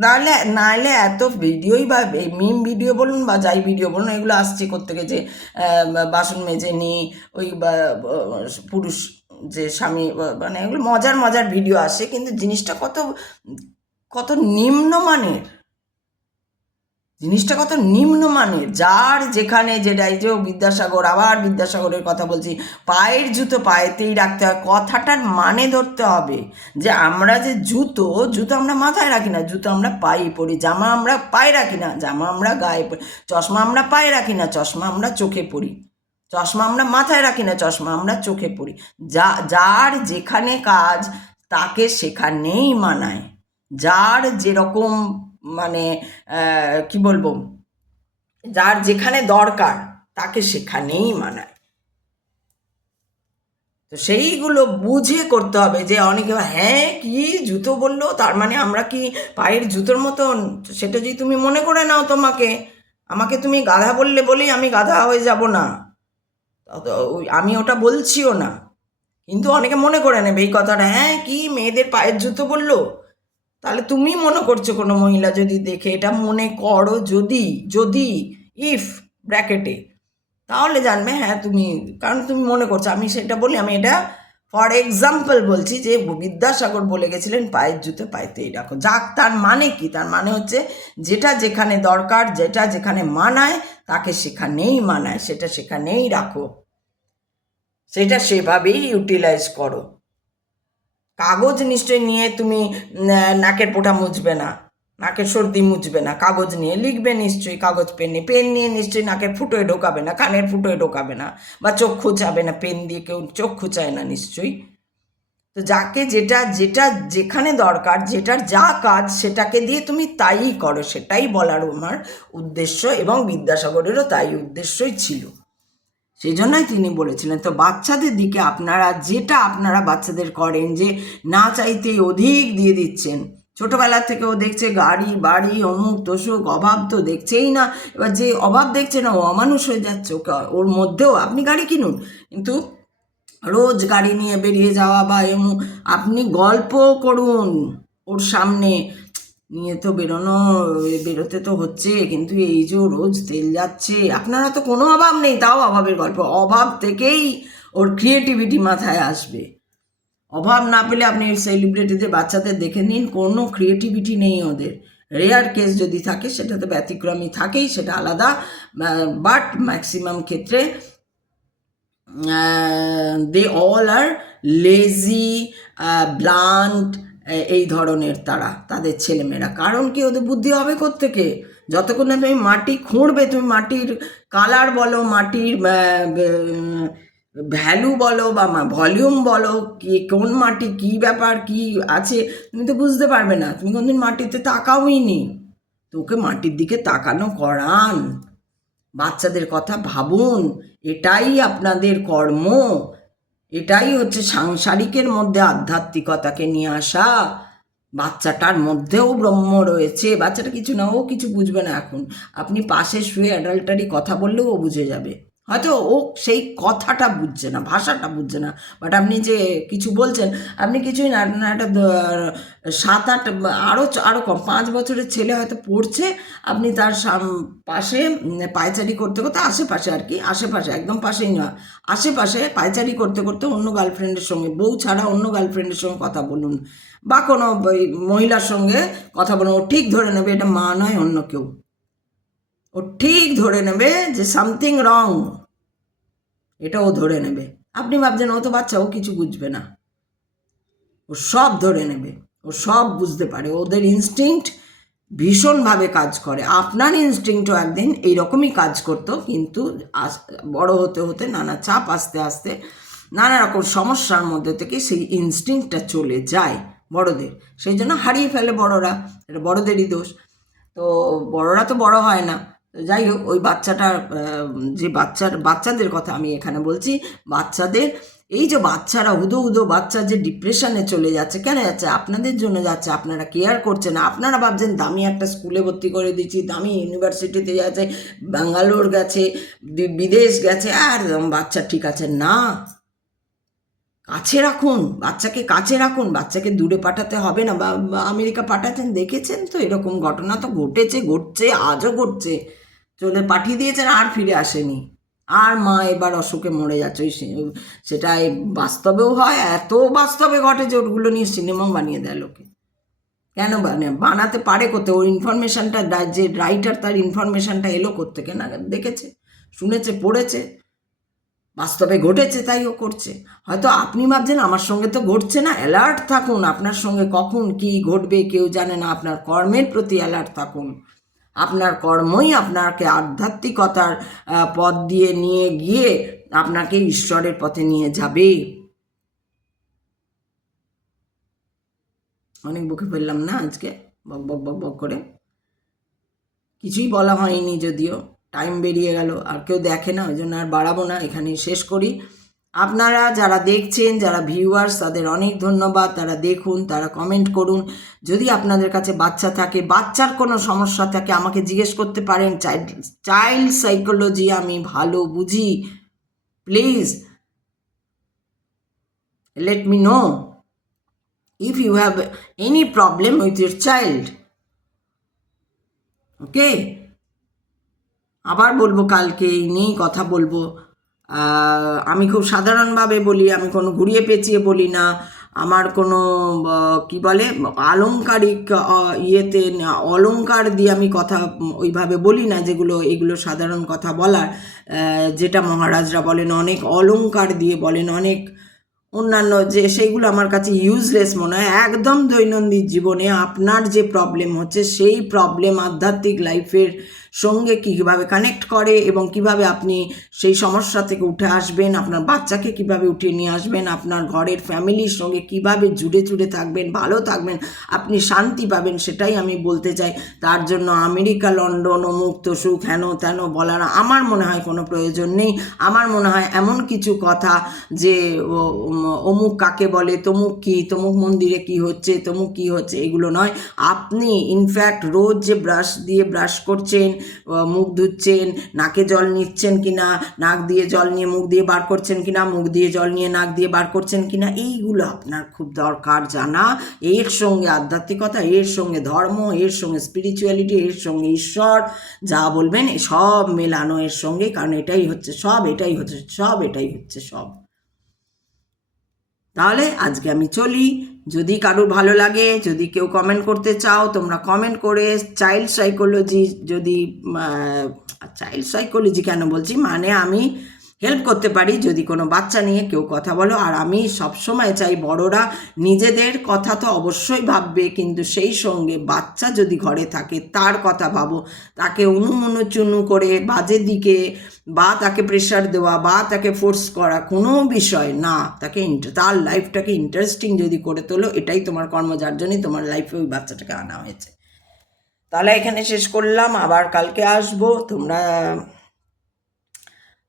নাহলে নাহলে এত ভিডিওই, বা এই মিম ভিডিও বলুন বা যাই ভিডিও বলুন, এগুলো আসছে কোত্থেকে, যে বাসন মেজে নি, ওই পুরুষ যে স্বামী, মানে এগুলো মজার মজার ভিডিও আসে, কিন্তু জিনিসটা কত কত নিম্নমানের, জিনিসটা কত নিম্নমানের, যার যেখানে যেটা, এই যে বিদ্যাসাগর, আবার বিদ্যাসাগরের কথা বলছি, পায়ের জুতো পায়েতেই রাখতে হয়, কথাটার মানে ধরতে হবে যে আমরা যে জুতো আমরা মাথায় রাখি না, জুতো আমরা পায়ে পরি, জামা আমরা পায়ে রাখি না, জামা আমরা গায়ে পরি, চশমা আমরা পায়ে রাখি না, চশমা আমরা চোখে পরি, চশমা আমরা মাথায় রাখি না, চশমা আমরা চোখে পরি। যার যেখানে কাজ তাকে সেখানেই মানায়, যার যেরকম মানে কি বলবো, যার যেখানে দরকার তাকে সেখানেই মানায়। তো সেইগুলো বুঝে করতে হবে। যে অনেকে হ্যাঁ কি জুতো বললো, তার মানে আমরা কি পায়ের জুতোর মতন? সেটা যদি তুমি মনে করে নাও, আমাকে তুমি গাধা বললে বলেই আমি গাধা হয়ে যাব না, আমি ওটা বলছিও না, কিন্তু অনেকে মনে করে নেবে এই কথাটা, হ্যাঁ কি মেয়েদের পায়ের জুতো বললো, তাহলে তুমি মনে করছো, কোনো মহিলা যদি দেখে, এটা মনে করো যদি যদি ইফ ব্র্যাকেটে, তাহলে জানবে হ্যাঁ তুমি, কারণ তুমি মনে করছো আমি সেটা বলি। আমি এটা ফর এক্সাম্পল বলছি যে বিদ্যাসাগর বলে গেছিলেন পায়ের জুতো পায়েতেই রাখো। যাক, তার মানে কি? তার মানে হচ্ছে যেটা যেখানে দরকার, যেটা যেখানে মানায় তাকে সেখানেই মানায়, সেটা সেখানেই রাখো, সেটা সেভাবেই ইউটিলাইজ করো। কাগজ নিশ্চয়ই নিয়ে তুমি নাকের পোটা মুছবে না, নাকের সর্দি মুছবে না, কাগজ নিয়ে লিখবে নিশ্চয়ই, কাগজ পেন নিয়ে, পেন নিয়ে নিশ্চয়ই নাকের ফুটোয় ঢোকাবে না, কানের ফুটোয় ঢোকাবে না, বা চোখ খুঁচাবে না, পেন দিয়ে কেউ চোখ খুঁচায় না নিশ্চয়ই। তো যাকে যেটা যেটা যেখানে দরকার, যেটার যা কাজ, সেটাকে দিয়ে তুমি তাই করো, সেটাই বলার আমার উদ্দেশ্য, এবং বিদ্যাসাগরেরও তাই উদ্দেশ্যই ছিল, সেই জন্যই তিনি বলেছিলেন। তো বাচ্চাদের দিকে আপনারা বাচ্চাদের করেন যে না চাইতেই অধিক দিয়ে দিচ্ছেন, ছোটোবেলা থেকে ও দেখছে গাড়ি বাড়ি অমুক তসুক, অভাব তো দেখছেই না, এবার যে অভাব দেখছে না ও অমানুষ হয়ে যাচ্ছে, ওর মধ্যেও আপনি গাড়ি কিনুন, কিন্তু রোজ গাড়ি নিয়ে বেরিয়ে যাওয়া বা আপনি গল্প করুন ওর সামনে, নিয়ে তো বেরোতে তো হচ্ছে, কিন্তু এই যে রোজ তেল যাচ্ছে, আপনারা তো কোনো অভাব নেই, তাও অভাবের গল্প, অভাব থেকেই ওর ক্রিয়েটিভিটি মাথায় আসবে। অভাব না পেলে আপনি সেলিব্রিটিদের বাচ্চাদের দেখে নিন, কোনো ক্রিয়েটিভিটি নেই ওদের, রেয়ার কেস যদি থাকে সেটা তো ব্যতিক্রমী থাকেই, সেটা আলাদা, বাট ম্যাক্সিমাম ক্ষেত্রে they all are lazy, blunt, এই ধরনের তাদের ছেলেমেয়েরা। কারণ কি, ওদের বুদ্ধি হবে কোত্থেকে? যতক্ষণ না তুমি মাটি খুঁড়বে, তুমি মাটির কালার বলো, মাটির ভ্যালু বলো, বা ভলিউম বলো, কি কোন মাটি কী ব্যাপার কী আছে, তুমি তো বুঝতে পারবে না, তুমি কোনদিন মাটিতে তাকাওই নি। তো ওকে মাটির দিকে তাকানো করান, বাচ্চাদের কথা ভাবুন, এটাই আপনাদের কর্ম, এটাই হচ্ছে সাংসারিকের মধ্যে আধ্যাত্মিকতাকে নিয়ে আসা। বাচ্চাটার মধ্যেও ব্রহ্ম রয়েছে, বাচ্চাটা কিছু না, ও কিছু বুঝবে না এখন, আপনি পাশে শুয়ে অ্যাডাল্টারি কথা বললেও ও বুঝে যাবে, হয়তো ও সেই কথাটা বুঝছে না, ভাষাটা বুঝছে না, বাট আপনি যে কিছু বলছেন, আপনি কিছুই না, একটা 7-8 আরও কম 5 বছরের ছেলে হয়তো পড়ছে, আপনি তার পাশে পায়চারি করতে করতে, আশেপাশে আর কি, আশেপাশে একদম পাশেই নয়, আশেপাশে পায়চারি করতে করতে অন্য গার্লফ্রেন্ডের সঙ্গে, বউ ছাড়া অন্য গার্লফ্রেন্ডের সঙ্গে কথা বলুন, বা কোনো মহিলার সঙ্গে কথা বলুন, ও ঠিক ধরে নেবে এটা মা নয় অন্য কেউ, ও ঠিক ধরে নেবে যে সামথিং রং, এটা ও ধরে নেবে। আপনি ভাবছেন ও তো বাচ্চা, ও কিছু বুঝবে না, ও সব ধরে নেবে, ও সব বুঝতে পারে, ওদের ইনস্টিংক্ট ভীষণভাবে কাজ করে। আপনার ইনস্টিংক্টও একদিন এইরকমই কাজ করতো, কিন্তু বড় হতে হতে নানা চাপ আস্তে আস্তে নানা রকম সমস্যার মধ্যে থেকে সেই ইনস্টিংক্টটা চলে যায় বড়দের, সেই জন্য হারিয়ে ফেলে বড়রা, এটা বড়দেরই দোষ। তো বড়রা তো বড় হয় না। তো যাই হোক, ওই বাচ্চাটার যে বাচ্চাদের কথা আমি এখানে বলছি, বাচ্চাদের এই যে বাচ্চারা হুদো বাচ্চা যে ডিপ্রেশনে চলে যাচ্ছে, কেন যাচ্ছে? আপনাদের জন্য যাচ্ছে, আপনারা কেয়ার করছেন না, আপনারা ভাবছেন দামি একটা স্কুলে ভর্তি করে দিচ্ছি, দামি ইউনিভার্সিটিতে যাচ্ছে, ব্যাঙ্গালোর গেছে, বিদেশ গেছে, আর বাচ্চা ঠিক আছে না, কাছে রাখুন বাচ্চাকে, কাছে রাখুন বাচ্চাকে, দূরে পাঠাতে হবে না। বা আমেরিকা পাঠাচ্ছেন, দেখেছেন তো এরকম ঘটনা তো ঘটছে, আজও ঘটছে, চলে পাঠিয়ে দিয়েছেন আর ফিরে আসেনি, আর মা এবার অসুখে মরে যাচ্ছে, সেটাই বাস্তবেও হয়, এত বাস্তবে ঘটে যে ওগুলো নিয়ে সিনেমাও বানিয়ে দেয় লোকে। কেন বানাতে পারে কোথাও? ওর ইনফরমেশানটা, যে রাইটার তার ইনফরমেশানটা এলো কোত্থেকে? না দেখেছে, শুনেছে, পড়েছে, বাস্তবে ঘটেছে, তাই ও করছে। হয়তো আপনি ভাবছেন আমার সঙ্গে তো ঘটছে না। অ্যালার্ট থাকুন, আপনার সঙ্গে কখন কি ঘটবে কেউ জানে না। আপনার কর্মের প্রতি অ্যালার্ট থাকুন। আপনার কর্মই আপনাকে আধ্যাত্মিকতার পথ দিয়ে নিয়ে গিয়ে আপনাকে ঈশ্বরের পথে নিয়ে যাবে। অনেক বকে ফেললাম না আজকে, বক বক বক বক করে। কিছুই বলা হয়নি, যদিও টাইম বেরিয়ে গেল, আর কেউ দেখে না, ওই জন্য আর বাড়াবো না, এখানেই শেষ করি। আপনারা যারা দেখছেন, যারা ভিউয়ার্স, তাদের অনেক ধন্যবাদ। তারা দেখুন, তারা কমেন্ট করুন। যদি আপনাদের কাছে বাচ্চা থাকে, বাচ্চার কোনো সমস্যা থাকে, আমাকে জিজ্ঞেস করতে পারেন। চাইল্ড সাইকোলজি আমি ভালো বুঝি। Please let me know if you have any problem with your child. ওকে, আবার বলবো, কালকে এই নিয়েই কথা বলবো। আমি খুব সাধারণভাবে বলি, আমি কোনো ঘুরিয়ে পেঁচিয়ে বলি না। আমার কোনো কি বলে আলংকারিক ইয়েতে অলংকার দিয়ে আমি কথা ওইভাবে বলি না, যেগুলো এগুলো সাধারণ কথা বলার, যেটা মহারাজরা বলেন, অনেক অলংকার দিয়ে বলেন, অনেক অন্যান্য যে সেইগুলো আমার কাছে ইউজলেস মনে হয়। একদম দৈনন্দিন জীবনে আপনার যে প্রবলেম হচ্ছে, সেই প্রবলেম আধ্যাত্মিক লাইফের সঙ্গে কীভাবে কানেক্ট করে এবং কিভাবে আপনি সেই সমস্যা থেকে উঠে আসবেন, আপনার বাচ্চাকে কিভাবে উঠিয়ে নিয়ে আসবেন, আপনার ঘরের ফ্যামিলির সঙ্গে কিভাবে জুড়ে জুড়ে থাকবেন, ভালো থাকবেন, আপনি শান্তি পাবেন, সেটাই আমি বলতে চাই। তার জন্য আমেরিকা, লন্ডন, অমুক তসুক, হেন তেন বলার আমার মনে হয় কোনো প্রয়োজন নেই। আমার মনে হয় এমন কিছু কথা যে অমুক কাকে বলে, তমুক কি, তমুক মন্দিরে কি হচ্ছে, তমুক কি হচ্ছে, এগুলো নয়। আপনি ইনফ্যাক্ট রোজ যে ব্রাশ দিয়ে ব্রাশ করছেন, মুখ ধুচ্ছেন, নাকে জল নিচ্ছেন কিনা, নাক দিয়ে জল নিয়ে মুখ দিয়ে বার করছেন কিনা, মুখ দিয়ে জল নিয়ে নাক দিয়ে বার করছেন কিনা, এইগুলো আপনার খুব দরকার জানা। এর সঙ্গে আধ্যাত্মিকতা, এর সঙ্গে ধর্ম, এর সঙ্গে স্পিরিচুয়ালিটি, এর সঙ্গে ঈশ্বর, যা বলবেন সব মেলানো এর সঙ্গে, কারণ এটাই হচ্ছে সব, এটাই হচ্ছে সব, এটাই হচ্ছে সব। তাহলে আজকে আমি চলি। যদি কারোর ভালো লাগে, যদি কেউ কমেন্ট করতে চাও, তোমরা কমেন্ট করে চাইল্ড সাইকোলজি, যদি চাইল্ড সাইকোলজি কেন বলছি, মানে আমি হেল্প করতে পারি যদি কোনো বাচ্চা নিয়ে কেউ কথা বলো। আর আমি সবসময় চাই বড়রা নিজেদের কথা তো অবশ্যই ভাববে, কিন্তু সেই সঙ্গে বাচ্চা যদি ঘরে থাকে তার কথা ভাবো। তাকে চুনু করে বাজে দিকে বা তাকে প্রেশার দেওয়া বা তাকে ফোর্স করা কোনো বিষয় না। তাকে তার লাইফটাকে ইন্টারেস্টিং যদি করে তোলো, এটাই তোমার কর্ম, যার জন্যই তোমার লাইফে ওই বাচ্চাটাকে আনা হয়েছে। তাহলে এখানে শেষ করলাম, আবার কালকে আসবো।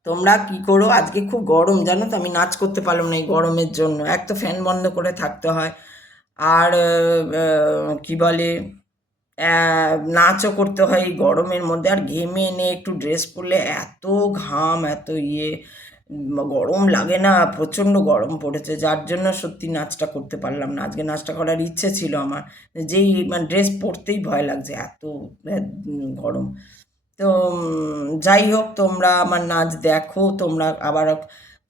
তোমরা কি করো? আজকে খুব গরম, জানো তো, আমি নাচ করতে পারলাম না এই গরমের জন্য। এক তো ফ্যান বন্ধ করে থাকতে হয়, আর কি বলে নাচও করতে হয় এই গরমের মধ্যে, আর ঘেমে এনে একটু ড্রেস পরলে এত ঘাম, এত গরম লাগে না, প্রচণ্ড গরম পড়েছে, যার জন্য সত্যি নাচটা করতে পারলাম না। আজকে নাচটা করার ইচ্ছে ছিল আমার, যেই মানে ড্রেস পরতেই ভয় লাগছে, এত গরম। তো যাই হোক, তোমরা আমার নাচ দেখো, তোমরা আবার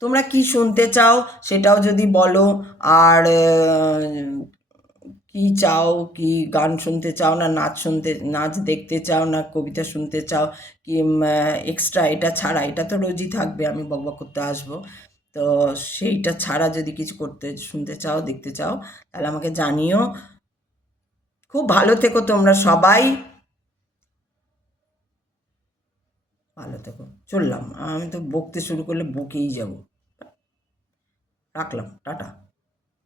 তোমরা কি শুনতে চাও সেটাও যদি বলো। আর কি চাও, কি গান শুনতে চাও, না নাচ দেখতে চাও, না কবিতা শুনতে চাও, কি এক্সট্রা এটা ছাড়া, এটা তো রোজই থাকবে, আমি বকবক করতে আসবো, তো সেইটা ছাড়া যদি কিছু শুনতে চাও, দেখতে চাও, তাহলে আমাকে জানিও। খুব ভালো থেকো তোমরা সবাই, ভালো থেকো। চললাম, আমি তো বকতে শুরু করলে বকেই যাব। রাখলাম, টাটা।